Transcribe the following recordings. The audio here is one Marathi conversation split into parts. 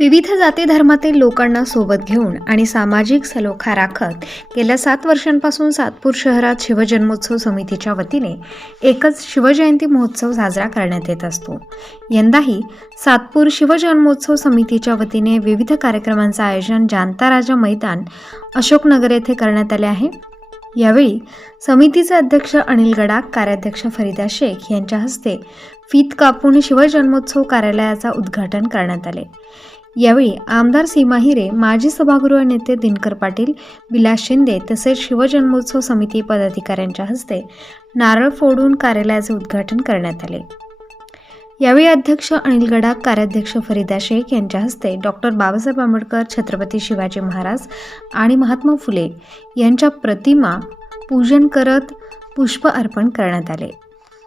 विविध जाती धर्मातील लोकांना सोबत घेऊन आणि सामाजिक सलोखा राखत गेल्या 7 वर्षांपासून सातपूर शहरात शिवजन्मोत्सव समितीच्या वतीने एकच शिवजयंती महोत्सव साजरा करण्यात येत असतो। यंदाही सातपूर शिवजन्मोत्सव समितीच्या वतीने विविध कार्यक्रमांचे आयोजन जांता राजा मैदान अशोकनगर येथे करण्यात आले आहे। यावेळी समितीचे अध्यक्ष अनिल गडाख, कार्याध्यक्ष फरीदा शेख यांच्या हस्ते फीत कापून शिवजन्मोत्सव कार्यालयाचा उद्घाटन करण्यात आले। यावेळी आमदार सीमा हिरे, माजी सभागृह नेते दिनकर पाटील, विलास शिंदे तसेच शिवजन्मोत्सव समिती पदाधिकाऱ्यांच्या हस्ते नारळ फोडून कार्यालयाचे उद्घाटन करण्यात आले। यावेळी अध्यक्ष अनिल गडाख, कार्याध्यक्ष फरीदा शेख यांच्या हस्ते डॉक्टर बाबासाहेब आंबेडकर, छत्रपती शिवाजी महाराज आणि महात्मा फुले यांच्या प्रतिमा पूजन करत पुष्प अर्पण करण्यात आले।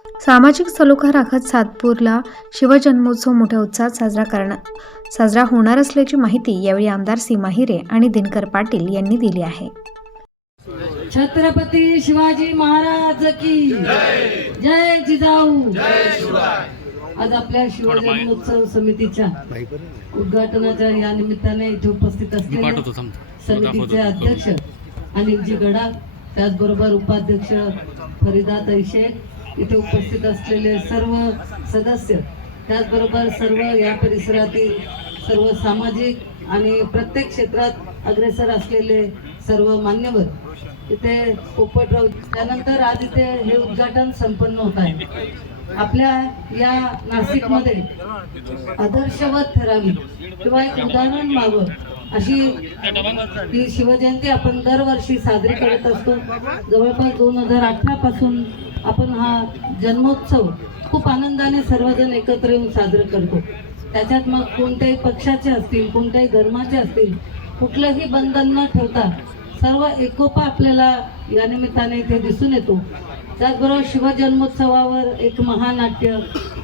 सामाजिक सलोखा राखत सातपूरला शिवजन्मोत्सव मोठ्या उत्साहात साजरा होणार असल्याची माहिती यावेळी आमदार सीमा हिरे आणि दिनकर पाटील यांनी दिली आहे। छत्रपती शिवाजी महाराज की जय जिजाऊ जय शिवराय। आज आपल्या शिवजन्मोत्सव समितीच्या उद्घाटनाच्या या निमित्ताने इथे उपस्थित असलेले समितीचे अध्यक्ष अनिलजी गडाख, त्याचबरोबर उपाध्यक्ष फरीदा शेख, इथे उपस्थित असलेले सर्व सदस्य, त्याचबरोबर सर्व या परिसरातील सर्व सामाजिक आणि प्रत्येक क्षेत्रात अग्रेसर असलेले सर्व मान्यवर इथे पोपटराव, त्यानंतर आज इथे हे उद्घाटन संपन्न होत आहे। आपल्या या नाशिकमध्ये आदर्शवत ठरावी किंवा एक उदाहरण व्हावं अशी ही शिवजयंती आपण दरवर्षी साजरी करत असतो। जवळपास 2018 पासून आपण हा जन्मोत्सव खूप आनंदाने सर्वजण एकत्र येऊन साजरा करतो। त्याच्यात मग कोणत्याही पक्षाचे असतील, कोणत्याही धर्माचे असतील, कुठलंही बंधन न ठेवता सर्व एकोपा आपल्याला या निमित्ताने इथे दिसून येतो। त्याचबरोबर शिवजन्मोत्सवावर एक महानाट्य,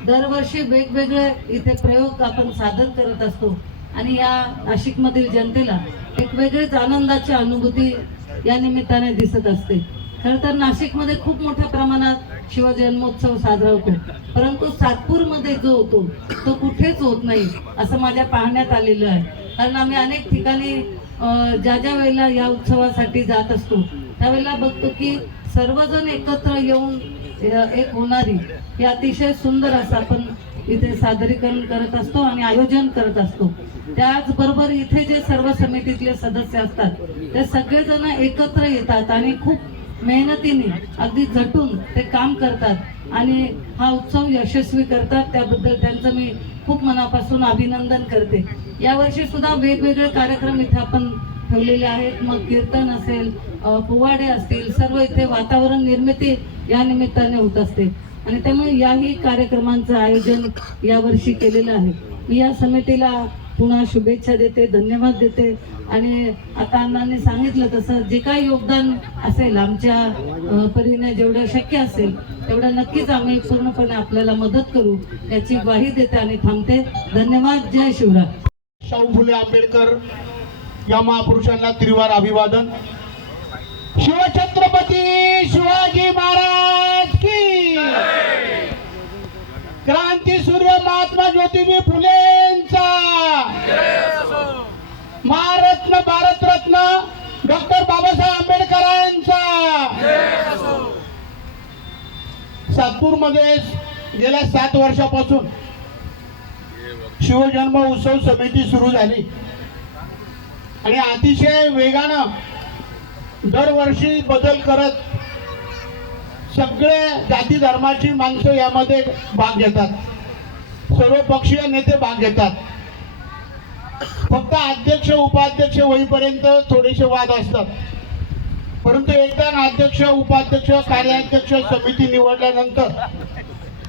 दरवर्षी वेगवेगळे इथे प्रयोग आपण सादर करत असतो आणि या नाशिकमधील जनतेला एक वेगळीच आनंदाची अनुभूती या निमित्ताने दिसत असते। खरं तर नाशिकमध्ये खूप मोठ्या प्रमाणात शिवजन्मोत्सव साजरा होतो, परंतु सातपूरमध्ये जो होतो तो कुठेच होत नाही असं माझ्या पाहण्यात आलेलं आहे। कारण आम्ही अनेक ठिकाणी ज्या वेळेला या उत्सवासाठी जात असतो त्यावेळेला बघतो की सर्वजण एकत्र येऊन एक होणारी हे अतिशय सुंदर असं आपण इथे सादरीकरण करत असतो आणि आयोजन करत असतो। त्याचबरोबर इथे जे सर्व समितीतले सदस्य असतात ते सगळेजण एकत्र येतात आणि खूप मेहनतीने अगदी झटून ते काम करतात आणि हा उत्सव यशस्वी करतात। त्याबद्दल त्यांचं मी खूप मनापासून अभिनंदन करते। यावर्षी सुद्धा वेगवेगळे कार्यक्रम इथे आपण ठेवलेले आहेत, मग कीर्तन असेल, पोवाडे असतील, सर्व इथे वातावरण निर्मिती या निमित्ताने होत असते आणि त्यामुळे याही कार्यक्रमांचं आयोजन यावर्षी केलेलं आहे। मी या समितीला पुन्हा शुभेच्छा देते, धन्यवाद देते आणि आता अण्णांनी सांगितलं तसं जे काही योगदान असेल आमच्या परीने जेवढं शक्य असेल तेवढं नक्कीच आम्ही पूर्णपणे आपल्याला मदत करू याची ग्वाही देते आणि थांबते। धन्यवाद। जय शिवराय। शाहू फुले आंबेडकर या महापुरुषांना त्रिवार अभिवादन। शिवछत्रपती शिवाजी महाराज की, क्रांती सूर्य महात्मा ज्योतिबा फुलेंचा, महारत्न भारतरत्न डॉक्टर बाबासाहेब आंबेडकरांचा। सातपूर मध्ये गेल्या 7 वर्षापासून शिवजन्म उत्सव समिती सुरू झाली आणि अतिशय वेगानं दरवर्षी बदल करत सगळे जाती धर्माची माणसं यामध्ये भाग घेतात, सर्व पक्षीय नेते भाग घेतात। फक्त अध्यक्ष उपाध्यक्ष होईपर्यंत थोडेसे वाद असतात, परंतु एकदा अध्यक्ष उपाध्यक्ष कार्याध्यक्ष समिती निवडल्यानंतर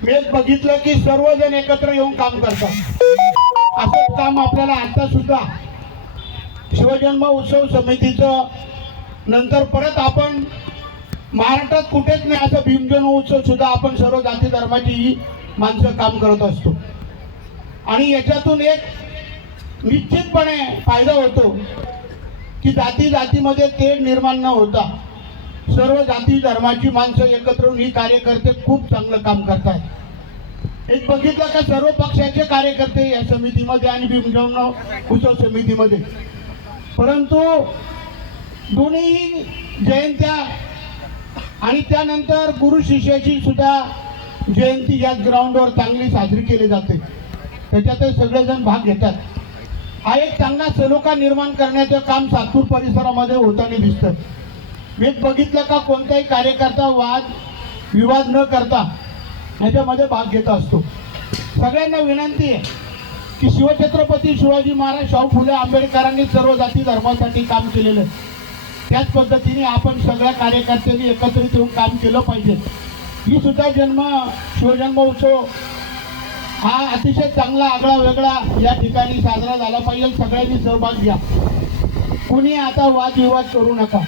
मी बघितलं की सर्वजण एकत्र येऊन काम करतात। असंच काम आपल्याला आता सुद्धा शिवजन्म उत्सव समितीचं नंतर परत आपण महाराष्ट्रात कुठेच नाही असं भीमजन्म उत्सव सुद्धा आपण सर्व जाती धर्माची माणसं काम करत असतो आणि याच्यातून एक निश्चितपणे फायदा होतो की जातीमध्ये तेढ निर्माण न होता सर्व जाती धर्माची माणसं एकत्र येऊन ही कार्यकर्ते खूप चांगलं काम करतात। एक बघितलं का सर्व पक्षाचे कार्यकर्ते या समितीमध्ये आणि भीमजन्म उत्सव समितीमध्ये, परंतु दोन्ही जयंत्या आणि त्यानंतर गुरु शिष्याची सुद्धा जयंती याच ग्राउंडवर चांगली साजरी केली जाते, त्याच्यातही सगळेजण भाग घेतात. हा एक चांगला सलोखा निर्माण करण्याचं काम सातपूर परिसरामध्ये होताना दिसतं. मी बघितलं का कोणताही कार्यकर्ता वाद विवाद न करता याच्यामध्ये भाग घेत असतो. सगळ्यांना विनंती आहे की शिवछत्रपती शिवाजी महाराज शाहू फुले आंबेडकरांनी सर्व जाती धर्मासाठी काम केलेलं आहे, त्याच पद्धतीने आपण सगळ्या कार्यकर्त्यांनी एकत्रित येऊन काम केलं पाहिजे. ही सुद्धा शिवजन्म उत्सव हा अतिशय चांगला आगळा वेगळा या ठिकाणी साजरा झाला पाहिजे. सगळ्यांनी सहभाग घ्या, कुणी आता वादविवाद करू नका.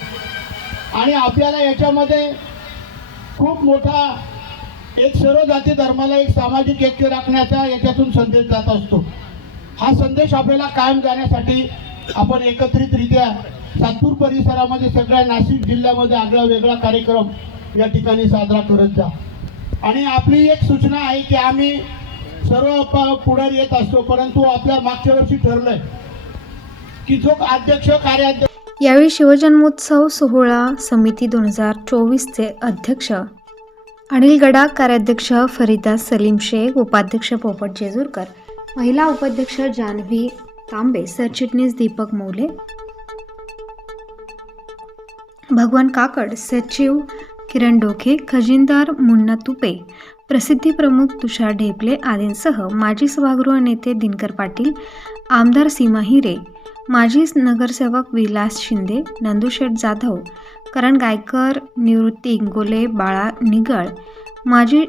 आणि आपल्याला याच्यामध्ये खूप मोठा एक सर्व जाती धर्माला एक सामाजिक ऐक्य राखण्याचा याच्यातून संदेश जात असतो. हा संदेश आपल्याला कायम जाण्यासाठी आपण एकत्रितरित्या सातपूर परिसरामध्ये सगळ्या नाशिक जिल्ह्यामध्ये आगळा वेगळा कार्यक्रम या ठिकाणी साजरा करत जा. आणि आपली एक सूचना आहे की आम्ही सर्व पुढारी येत असतो, परंतु आपल्या मागच्या वर्षी ठरलंय की जो अध्यक्ष कार्याध्यक्ष. यावेळी शिवजन्मोत्सव सोहळा समिती 2024चे अध्यक्ष अनिल गडाख, कार्याध्यक्ष फरीदा सलीम शेख, उपाध्यक्ष पोपट जेजूरकर, महिला उपाध्यक्ष जान्हवी तांबे, सरचिटणीस दीपक मौले, भगवान काकड, सचिव किरण डोके, खजिनदार मुन्ना तुपे, प्रसिद्धी प्रमुख तुषार ढेपले आदींसह माजी सभागृह नेते दिनकर पाटील, आमदार सीमा हिरे, माजी नगरसेवक विलास शिंदे, नंदुशेठ जाधव, करण गायकर, निवृत्ती इंगोले, बाळा निगळ, माजी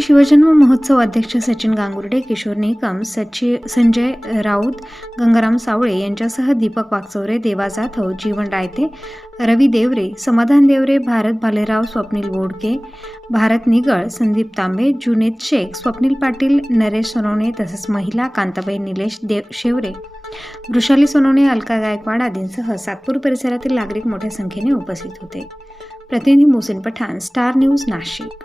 शिवजन्म महोत्सव अध्यक्ष सचिन गांगुर्डे, किशोर निकम, संजय राऊत, गंगाराम सावळे यांच्यासह दीपक वाकचौरे, देवा जाधव, जीवन रायते, रवी देवरे, समाधान देवरे, भारत भालेराव, स्वप्नील बोडके, भारत निगळ, संदीप तांबे, जुनेद शेख, स्वप्नील पाटील, नरेश सोनवणे तसेच महिला कांताबाई निलेश शेवरे, वृषाली सोनवणे, अलका गायकवाड आदींसह सातपूर परिसरातील नागरिक मोठ्या संख्येने उपस्थित होते. प्रतिनिधी मोहसिन पठाण, स्टार न्यूज, नाशिक.